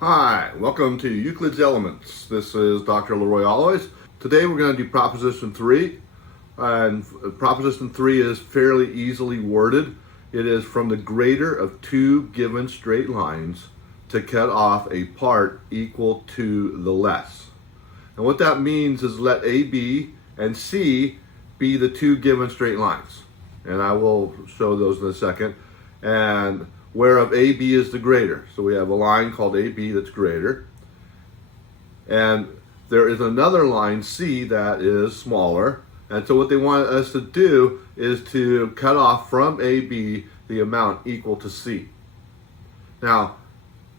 Hi, welcome to Euclid's Elements. This is Dr. Leroy Alloys. Today we're going to do Proposition 3. And Proposition 3 is fairly easily worded. It is from the greater of two given straight lines to cut off a part equal to the less. And what that means is let AB and C be the two given straight lines. And I will show those in a second. And whereof AB is the greater. So we have a line called AB that's greater. And there is another line, C, that is smaller. And so what they want us to do is to cut off from AB the amount equal to C. Now,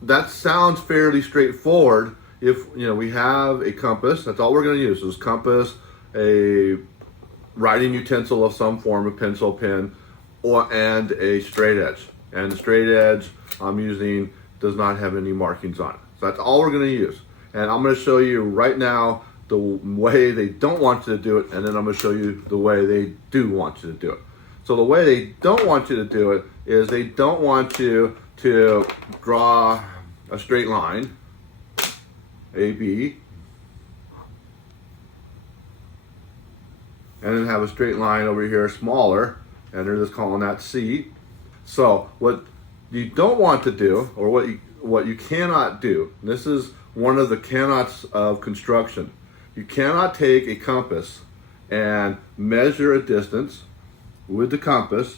that sounds fairly straightforward. If we have a compass, that's all we're going to use. Is compass, a writing utensil of some form, a pencil, pen, and a straight edge. And the straight edge I'm using does not have any markings on it. So that's all we're going to use. And I'm going to show you right now the way they don't want you to do it, and then I'm going to show you the way they do want you to do it. So the way they don't want you to do it is they don't want you to draw a straight line, AB, and then have a straight line over here smaller, and they're just calling that C. So what you don't want to do, or what you cannot do, and this is one of the cannots of construction. You cannot take a compass and measure a distance with the compass.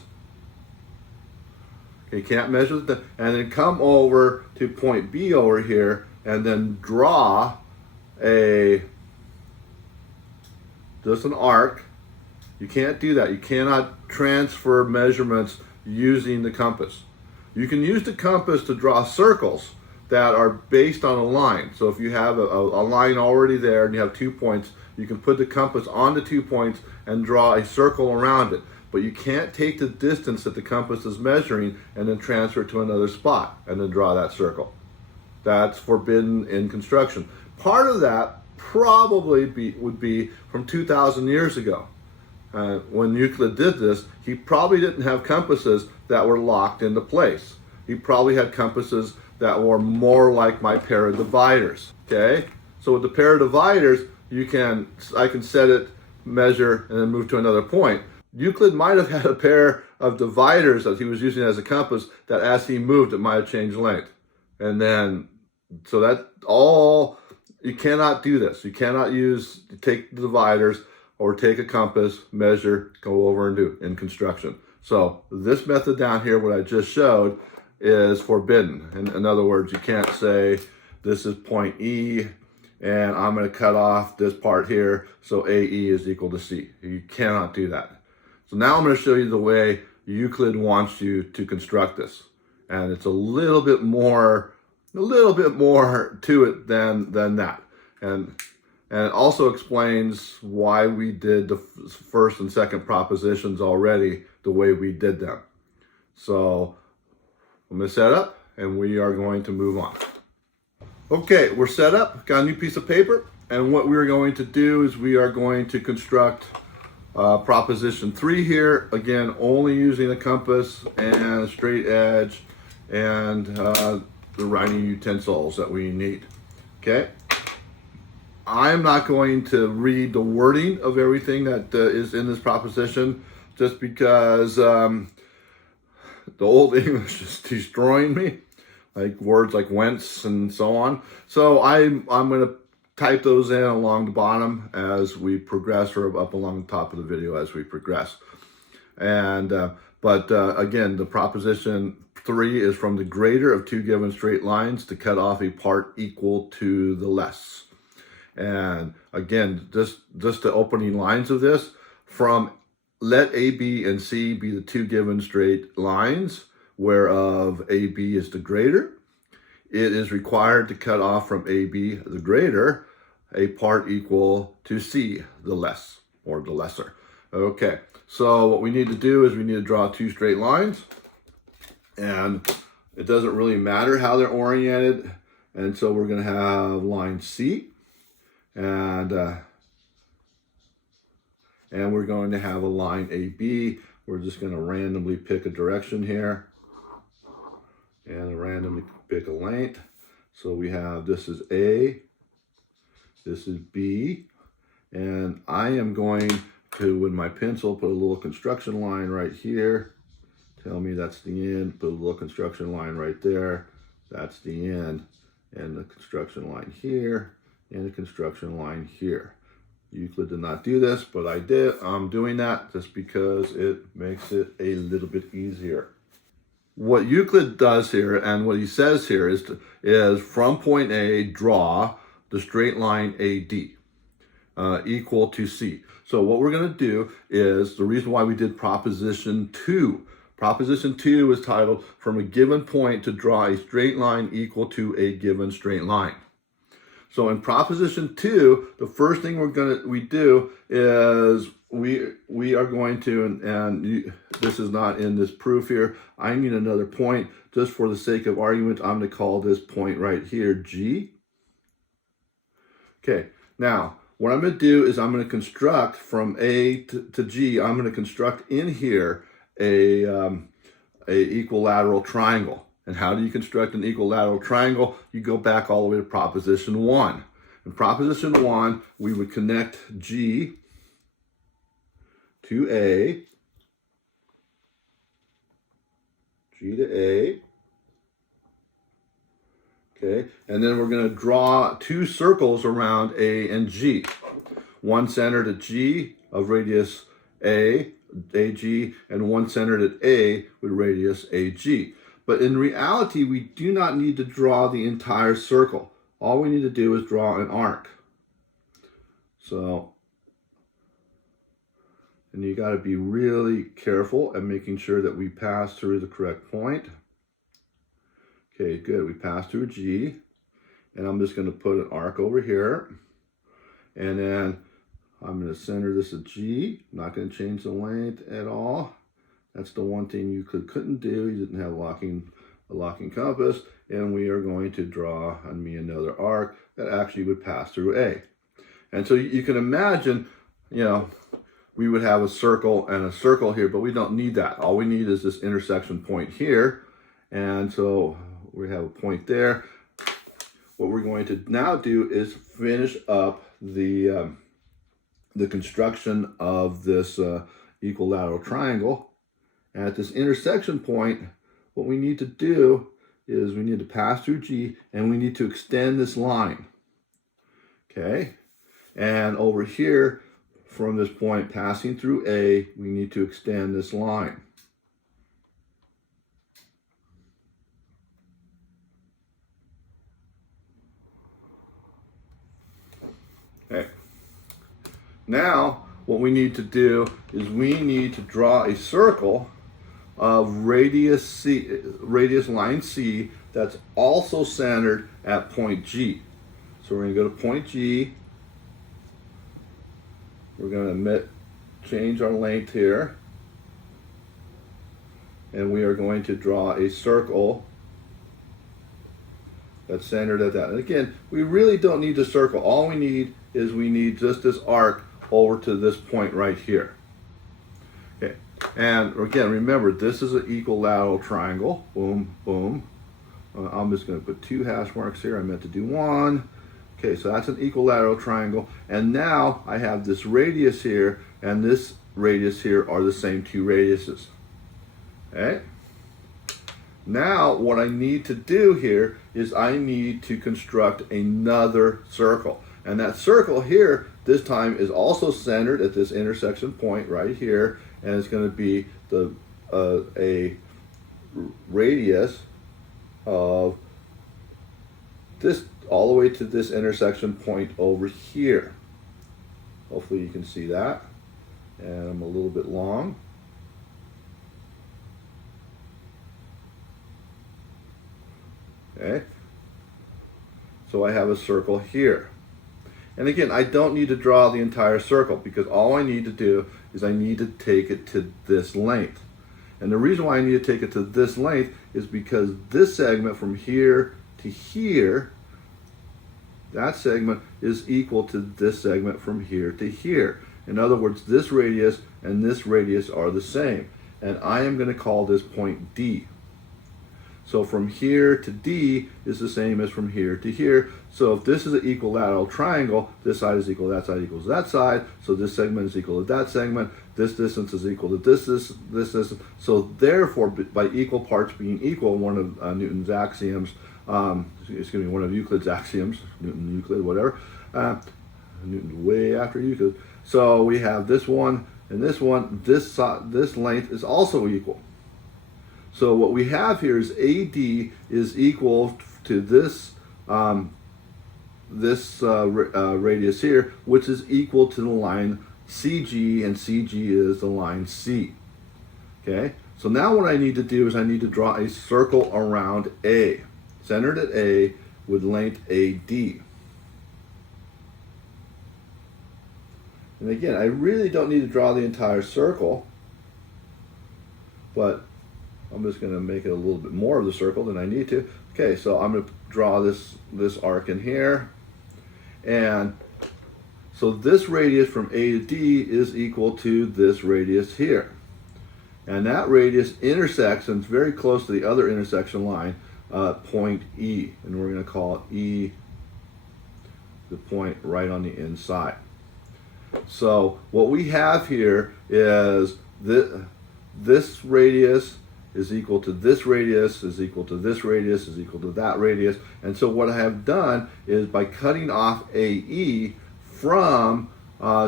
You can't measure and then come over to point B over here and then draw just an arc. You can't do that. You cannot transfer measurements using the compass. You can use the compass to draw circles that are based on a line. So if you have a line already there and you have 2 points, you can put the compass on the 2 points and draw a circle around it. But you can't take the distance that the compass is measuring and then transfer it to another spot and then draw that circle. That's forbidden in construction. Part of that probably would be from 2,000 years ago. When Euclid did this, he probably didn't have compasses that were locked into place. He probably had compasses that were more like my pair of dividers. Okay, so with the pair of dividers, I can set it, measure, and then move to another point. Euclid might have had a pair of dividers that he was using as a compass that, as he moved, it might have changed length. And then, so that all you cannot do this. You cannot take the dividers or take a compass, measure, go over and do in construction. So this method down here, what I just showed, is forbidden. In other words, you can't say this is point E and I'm going to cut off this part here so AE is equal to C. You cannot do that. So now I'm going to show you the way Euclid wants you to construct this. And it's a little bit more to it than that. And it also explains why we did the first and second propositions already the way we did them. So I'm going to set up and we are going to move on. Okay, we're set up, got a new piece of paper, and what we're going to do is we are going to construct Proposition 3 here, again, only using a compass and a straight edge and the writing utensils that we need. Okay. I'm not going to read the wording of everything that is in this proposition just because the old English is destroying me, like words like whence and so on. So I'm going to type those in along the bottom as we progress, or up along the top of the video as we progress. And again, the proposition 3 is from the greater of two given straight lines to cut off a part equal to the less. And again, just the opening lines of this, from let AB and C be the two given straight lines, whereof AB is the greater. It is required to cut off from AB, the greater, a part equal to C, the less, or the lesser. Okay, so what we need to do is we need to draw two straight lines. And it doesn't really matter how they're oriented. And so we're going to have line C. And we're going to have a line AB. We're just going to randomly pick a direction here and randomly pick a length. So we have, this is A, this is B, and I am going to, with my pencil, put a little construction line right here. Tell me that's the end. Put a little construction line right there. That's the end. And the construction line here, and the construction line here. Euclid did not do this, but I did. I'm doing that just because it makes it a little bit easier. What Euclid does here, and what he says here, is from point A, draw the straight line AD equal to C. So what we're going to do is, the reason why we did proposition 2. Proposition 2 is titled, from a given point to draw a straight line equal to a given straight line. So in proposition 2, the first thing we do is we are going to, and this is not in this proof here, I need another point. Just for the sake of argument, I'm going to call this point right here G. Okay, now what I'm going to do is I'm going to construct from A to G, I'm going to construct in here a equilateral triangle. And how do you construct an equilateral triangle? You go back all the way to proposition 1. In proposition 1, we would connect G to A, G to A, okay, and then we're going to draw 2 circles around A and G. One centered at G of radius A, AG, and one centered at A with radius AG. But in reality, we do not need to draw the entire circle. All we need to do is draw an arc. So, and you got to be really careful at making sure that we pass through the correct point. Okay, good. We pass through G, and I'm just going to put an arc over here, and then I'm going to center this at G. I'm not going to change the length at all. That's the one thing Euclid couldn't do. He didn't have a locking compass, and we are going to draw on me another arc that actually would pass through A. And so you can imagine, you know, we would have a circle and a circle here, but we don't need that. All we need is this intersection point here, and so we have a point there. What we're going to now do is finish up the construction of this equilateral triangle. And at this intersection point, what we need to do is we need to pass through G, and we need to extend this line. Okay? And over here, from this point passing through A, we need to extend this line. Okay. Now, what we need to do is we need to draw a circle of radius line C that's also centered at point G. So we're going to go to point G. We're going to change our length here, and we are going to draw a circle that's centered at that. And again, we really don't need the circle. All we need is we need just this arc over to this point right here. Okay, and again, remember, this is an equilateral triangle. Boom, boom. I'm just going to put 2 hash marks here. I meant to do 1. Okay, so that's an equilateral triangle. And now I have this radius here, and this radius here are the same 2 radiuses. Okay? Now, what I need to do here is I need to construct another circle. And that circle here, this time, is also centered at this intersection point right here, and it's going to be a radius of this all the way to this intersection point over here. Hopefully you can see that. And I'm a little bit long. Okay. So I have a circle here. And again, I don't need to draw the entire circle, because all I need to do is I need to take it to this length. And the reason why I need to take it to this length is because this segment from here to here, that segment is equal to this segment from here to here. In other words, this radius and this radius are the same. And I am going to call this point D. So from here to D is the same as from here to here. So if this is an equilateral triangle, this side is equal to that side equals that side. So this segment is equal to that segment. This distance is equal to this distance. So therefore, by equal parts being equal, one of Newton's axioms, excuse me, one of Euclid's axioms, Newton, Euclid, whatever. Newton's way after Euclid. So we have this one and this one. This length is also equal. So what we have here is AD is equal to this radius here, which is equal to the line CG, and CG is the line C. Okay, so now what I need to do is I need to draw a circle around A, centered at A with length AD. And again, I really don't need to draw the entire circle, but I'm just going to make it a little bit more of the circle than I need to. Okay, so I'm going to draw this arc in here. And so this radius from A to D is equal to this radius here. And that radius intersects, and it's very close to the other intersection line, point E. And we're going to call it E, the point right on the inside. So what we have here is this radius is equal to this radius, is equal to this radius, is equal to that radius. And so what I have done is by cutting off AE from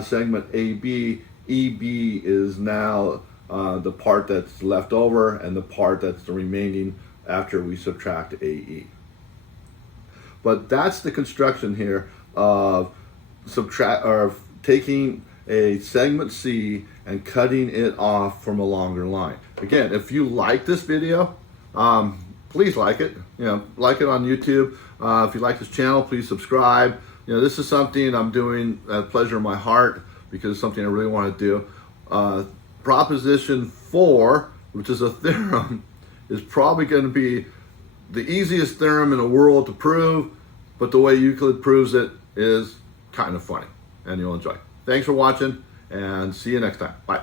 segment AB, EB is now the part that's left over and the part that's the remaining after we subtract AE. But that's the construction here of taking a segment C and cutting it off from a longer line. Again, if you like this video, please like it. Like it on YouTube. If you like this channel, please subscribe. This is something I'm doing at pleasure of my heart because it's something I really want to do. Proposition 4, which is a theorem, is probably going to be the easiest theorem in the world to prove, but the way Euclid proves it is kind of funny, and you'll enjoy. Thanks for watching, and see you next time. Bye.